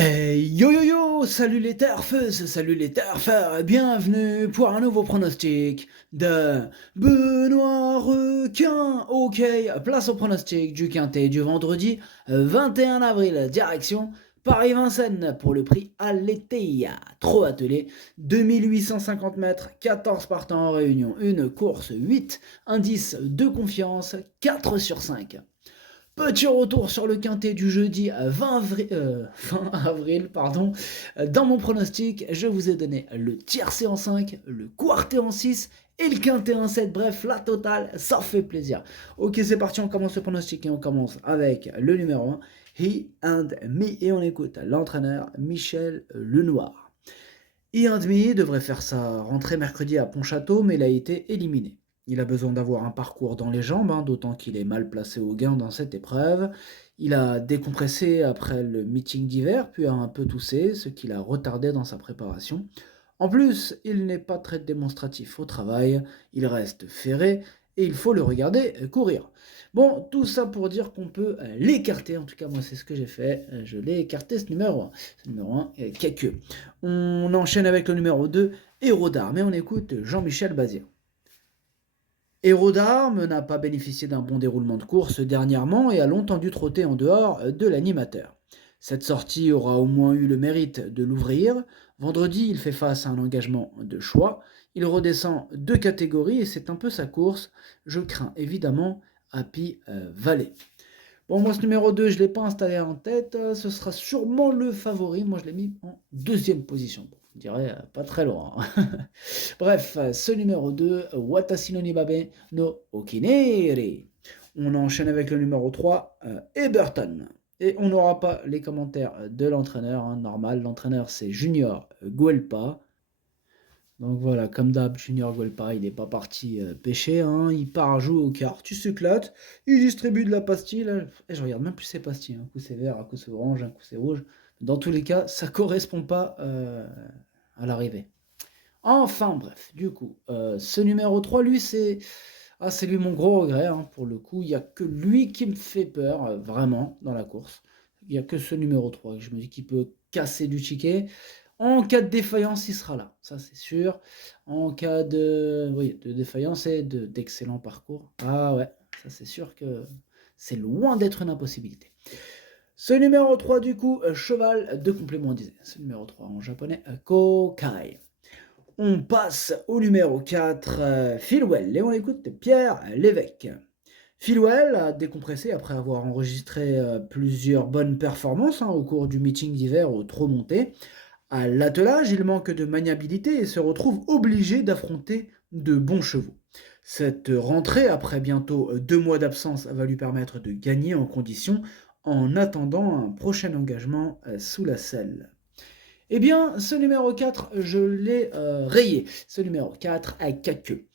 Yo yo yo, salut les turfeuses, salut les turfeurs, bienvenue pour un nouveau pronostic de Benoît Requin. Ok, place au pronostic du quintet du vendredi 21 avril, direction Paris-Vincennes pour le prix Aletheia. Trop attelé, 2850 mètres, 14 partants en réunion, une course 8, indice de confiance 4 sur 5. Petit retour sur le quintet du jeudi 20 avril. Dans mon pronostic, je vous ai donné le tiercé en 5, le quarté en 6 et le quintet en 7. Bref, la totale, ça fait plaisir. Ok, c'est parti, on commence le pronostic et on commence avec le numéro 1, He and Me. Et on écoute l'entraîneur Michel Lenoir. He and Me devrait faire sa rentrée mercredi à Pontchâteau, mais il a été éliminé. Il a besoin d'avoir un parcours dans les jambes, d'autant qu'il est mal placé au gain dans cette épreuve. Il a décompressé après le meeting d'hiver, puis a un peu toussé, ce qui l'a retardé dans sa préparation. En plus, il n'est pas très démonstratif au travail, il reste ferré, et il faut le regarder courir. Bon, tout ça pour dire qu'on peut l'écarter, en tout cas moi c'est ce que j'ai fait, je l'ai écarté ce numéro 1. Ce numéro 1, quelques. On enchaîne avec le numéro 2, Héros d'Armes, et on écoute Jean-Michel Bazir. Héros d'Armes n'a pas bénéficié d'un bon déroulement de course dernièrement et a longtemps dû trotter en dehors de l'animateur. Cette sortie aura au moins eu le mérite de l'ouvrir. Vendredi, il fait face à un engagement de choix. Il redescend 2 catégories et c'est un peu sa course. Je crains évidemment Happy Valley. Bon, moi, ce numéro 2, je ne l'ai pas installé en tête. Ce sera sûrement le favori. Moi, je l'ai mis en deuxième position. Bon, je dirais pas très loin. Bref, ce numéro 2, Watashi no Nibabe no Okinere. On enchaîne avec le numéro 3, Eberton. Et on n'aura pas les commentaires de l'entraîneur, normal. L'entraîneur, c'est Junior Guelpa. Donc voilà, comme d'hab, Junior Guelpa, il n'est pas parti pêcher, il part jouer aux cartes, il s'éclate, il distribue de la pastille, là. Et je regarde même plus ses pastilles, un coup c'est vert, un coup c'est orange, un coup c'est rouge. Dans tous les cas, ça correspond pas à l'arrivée. Enfin bref, du coup, ce numéro 3, lui, c'est lui mon gros regret, pour le coup, il n'y a que lui qui me fait peur, vraiment, dans la course. Il n'y a que ce numéro 3, je me dis qu'il peut casser du ticket. En cas de défaillance, il sera là, ça c'est sûr. En cas de défaillance et d'excellent parcours, ah ouais, ça c'est sûr que c'est loin d'être une impossibilité. Ce numéro 3, du coup, cheval de complément disait. Ce numéro 3 en japonais, Kokai. On passe au numéro 4, Philwell, et on écoute Pierre Lévesque. Philwell a décompressé après avoir enregistré plusieurs bonnes performances au cours du meeting d'hiver au trot monté. À l'attelage, il manque de maniabilité et se retrouve obligé d'affronter de bons chevaux. Cette rentrée, après bientôt 2 mois d'absence, va lui permettre de gagner en condition en attendant un prochain engagement sous la selle. Eh bien, ce numéro 4, je l'ai rayé. Ce numéro 4 à queue.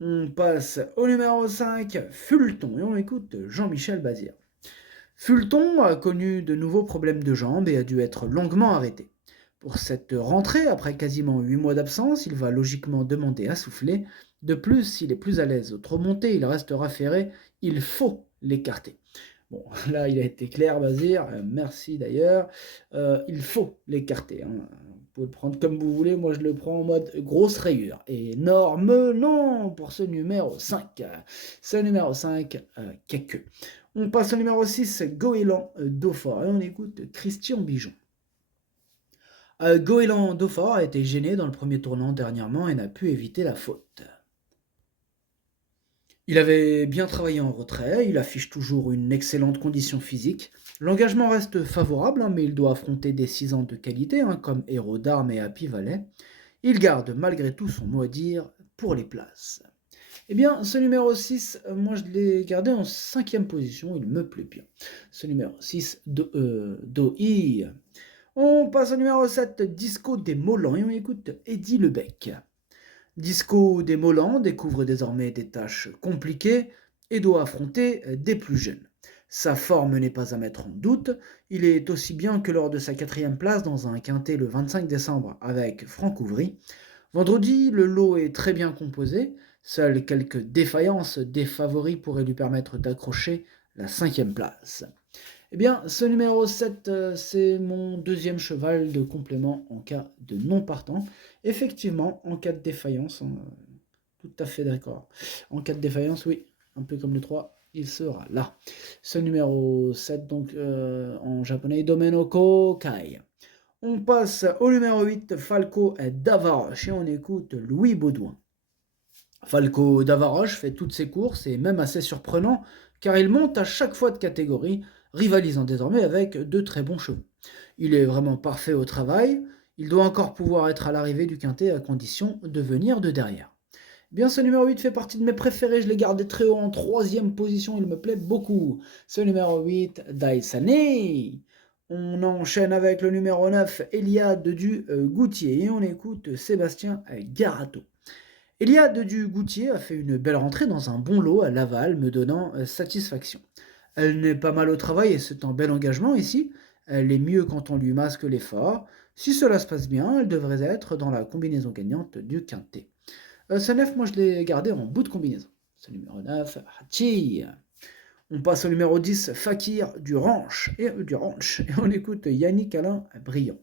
On passe au numéro 5, Fulton, et on écoute Jean-Michel Bazir. Fulton a connu de nouveaux problèmes de jambes et a dû être longuement arrêté. Pour cette rentrée, après quasiment 8 mois d'absence, il va logiquement demander à souffler. De plus, s'il est plus à l'aise au trop monté, il restera ferré, il faut l'écarter. Bon, là, il a été clair, Bazir, merci d'ailleurs. Il faut l'écarter. Vous pouvez le prendre comme vous voulez, moi je le prends en mode grosse rayure. Énorme non pour ce numéro 5. Ce numéro 5, quelques. On passe au numéro 6, Goéland Dauphin, et on écoute Christian Bijon. Goéland Dauphin a été gêné dans le premier tournant dernièrement et n'a pu éviter la faute. Il avait bien travaillé en retrait, il affiche toujours une excellente condition physique. L'engagement reste favorable, mais il doit affronter des 6 ans de qualité, comme Héros d'Armes et Happy Valley. Il garde malgré tout son mot à dire pour les places. Eh bien, ce numéro 6, moi je l'ai gardé en 5e position, il me plaît bien. Ce numéro 6, Doi. On passe au numéro 7, Disco des Molans, et on écoute Eddie Lebec. Disco des Molans découvre désormais des tâches compliquées et doit affronter des plus jeunes. Sa forme n'est pas à mettre en doute, il est aussi bien que lors de sa 4e place dans un quintet le 25 décembre avec Franck Ouvry. Vendredi, le lot est très bien composé, seules quelques défaillances des favoris pourraient lui permettre d'accrocher la 5e place. Eh bien, ce numéro 7, c'est mon deuxième cheval de complément en cas de non partant. Effectivement, en cas de défaillance, hein, tout à fait d'accord. En cas de défaillance, oui, un peu comme le 3, il sera là. Ce numéro 7, donc en japonais, Domenoko Kai. On passe au numéro 8, Falco d'Avaroche, et on écoute Louis Baudouin. Falco d'Avaroche fait toutes ses courses et même assez surprenant car il monte à chaque fois de catégorie, rivalisant désormais avec de très bons chevaux. Il est vraiment parfait au travail, il doit encore pouvoir être à l'arrivée du quintet à condition de venir de derrière. Bien, ce numéro 8 fait partie de mes préférés, je l'ai gardé très haut en troisième position, il me plaît beaucoup. Ce numéro 8, Daisane. On enchaîne avec le numéro 9, Eliade du Goutier, et on écoute Sébastien Garato. Eliade du Goutier a fait une belle rentrée dans un bon lot à Laval, me donnant satisfaction. Elle n'est pas mal au travail et c'est un bel engagement ici. Elle est mieux quand on lui masque l'effort. Si cela se passe bien, elle devrait être dans la combinaison gagnante du quintet. Ce 9, moi je l'ai gardé en bout de combinaison. Ce numéro 9, Hachi. On passe au numéro 10, Fakir du Ranch. Et on écoute Yannick Alain Briand.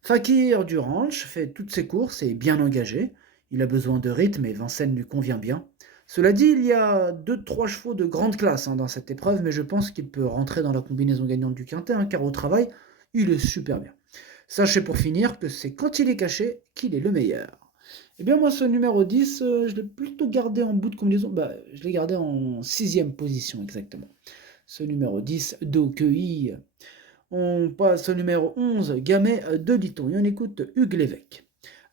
Fakir du Ranch fait toutes ses courses et est bien engagé. Il a besoin de rythme et Vincennes lui convient bien. Cela dit, il y a 2-3 chevaux de grande classe dans cette épreuve, mais je pense qu'il peut rentrer dans la combinaison gagnante du quintet, car au travail, il est super bien. Sachez pour finir que c'est quand il est caché qu'il est le meilleur. Eh bien moi ce numéro 10, je l'ai plutôt gardé en bout de combinaison, je l'ai gardé en 6ème position exactement. Ce numéro 10, Dokei. On passe au numéro 11, Gamet de Liton, et on écoute Hugues Lévesque.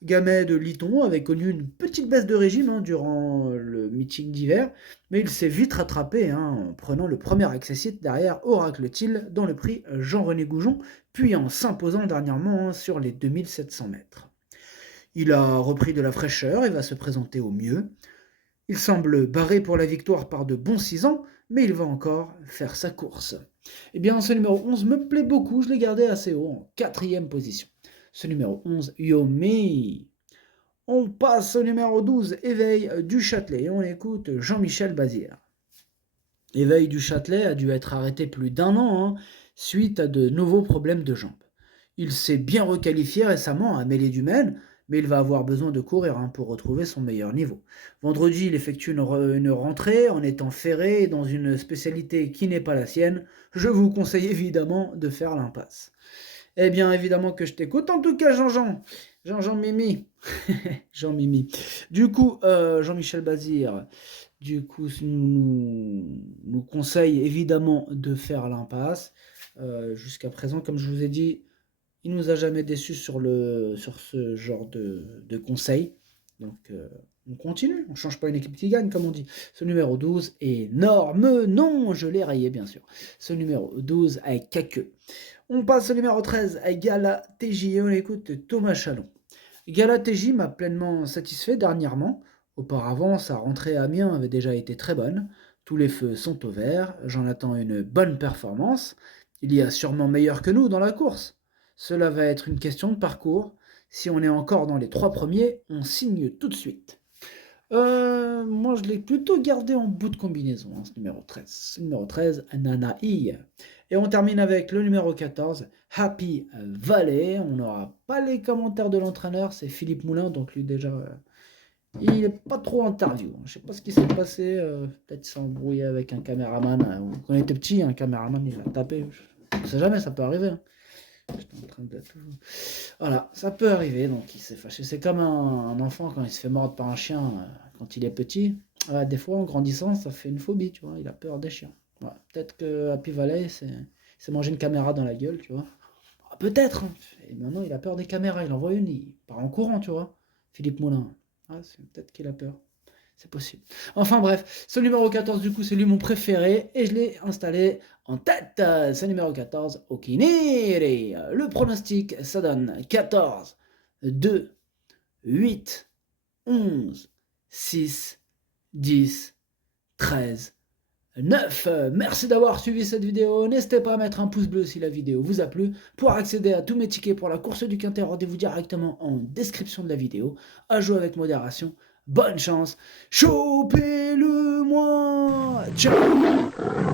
Gamet de Liton avait connu une petite baisse de régime durant le meeting d'hiver, mais il s'est vite rattrapé en prenant le premier accessite derrière Oracle-Til dans le prix Jean-René Goujon, puis en s'imposant dernièrement sur les 2700 mètres. Il a repris de la fraîcheur et va se présenter au mieux. Il semble barré pour la victoire par de bons 6 ans, mais il va encore faire sa course. Eh bien, ce numéro 11 me plaît beaucoup, je l'ai gardé assez haut, en 4ème position. Ce numéro 11, Yomi. On passe au numéro 12, Éveil du Châtelet, et on écoute Jean-Michel Bazir. Éveil du Châtelet a dû être arrêté plus d'1 an, suite à de nouveaux problèmes de jambes. Il s'est bien requalifié récemment à Mêlée du Maine, mais il va avoir besoin de courir pour retrouver son meilleur niveau. Vendredi, il effectue une rentrée en étant ferré dans une spécialité qui n'est pas la sienne. Je vous conseille évidemment de faire l'impasse. Eh bien, évidemment que je t'écoute. En tout cas, Jean-Jean Mimi. Jean Mimi. Du coup, Jean-Michel Bazir, du coup, nous conseille évidemment de faire l'impasse. Jusqu'à présent, comme je vous ai dit, il nous a jamais déçus sur ce genre de conseils. Donc, on continue, on change pas une équipe qui gagne, comme on dit. Ce numéro 12, énorme, non, je l'ai rayé, bien sûr. Ce numéro 12, avec Caqueux. On passe au numéro 13, avec Gala TJ, et on écoute Thomas Chalon. Gala TJ m'a pleinement satisfait dernièrement. Auparavant, sa rentrée à Amiens avait déjà été très bonne. Tous les feux sont au vert, j'en attends une bonne performance. Il y a sûrement meilleur que nous dans la course. Cela va être une question de parcours. Si on est encore dans les 3 premiers, on signe tout de suite. Moi, je l'ai plutôt gardé en bout de combinaison, ce numéro 13. Ce numéro 13, Nanaï. Et on termine avec le numéro 14, Happy Valley. On n'aura pas les commentaires de l'entraîneur, c'est Philippe Moulin, donc lui déjà, il n'est pas trop interview. Je ne sais pas ce qui s'est passé, peut-être s'est embrouillé avec un caméraman. Quand on était petit, un caméraman, il a tapé. On ne sait jamais, ça peut arriver. J'étais en train de tout... Voilà, ça peut arriver, donc il s'est fâché. C'est comme un enfant quand il se fait mordre par un chien quand il est petit. Des fois, en grandissant, ça fait une phobie, tu vois. Il a peur des chiens. Voilà. Peut-être que Happy Valley s'est mangé une caméra dans la gueule, tu vois. Peut-être. Et maintenant, il a peur des caméras. Il en voit une, il part en courant, tu vois. Philippe Moulin. Peut-être qu'il a peur. C'est possible. Enfin bref, ce numéro 14, du coup, c'est lui mon préféré et je l'ai installé en tête. Ce numéro 14, Okiniri. Le pronostic, ça donne 14, 2, 8, 11, 6, 10, 13, 9. Merci d'avoir suivi cette vidéo. N'hésitez pas à mettre un pouce bleu si la vidéo vous a plu. Pour accéder à tous mes tickets pour la course du Quintet, rendez-vous directement en description de la vidéo. À jouer avec modération. Bonne chance, chopez-le-moi, ciao.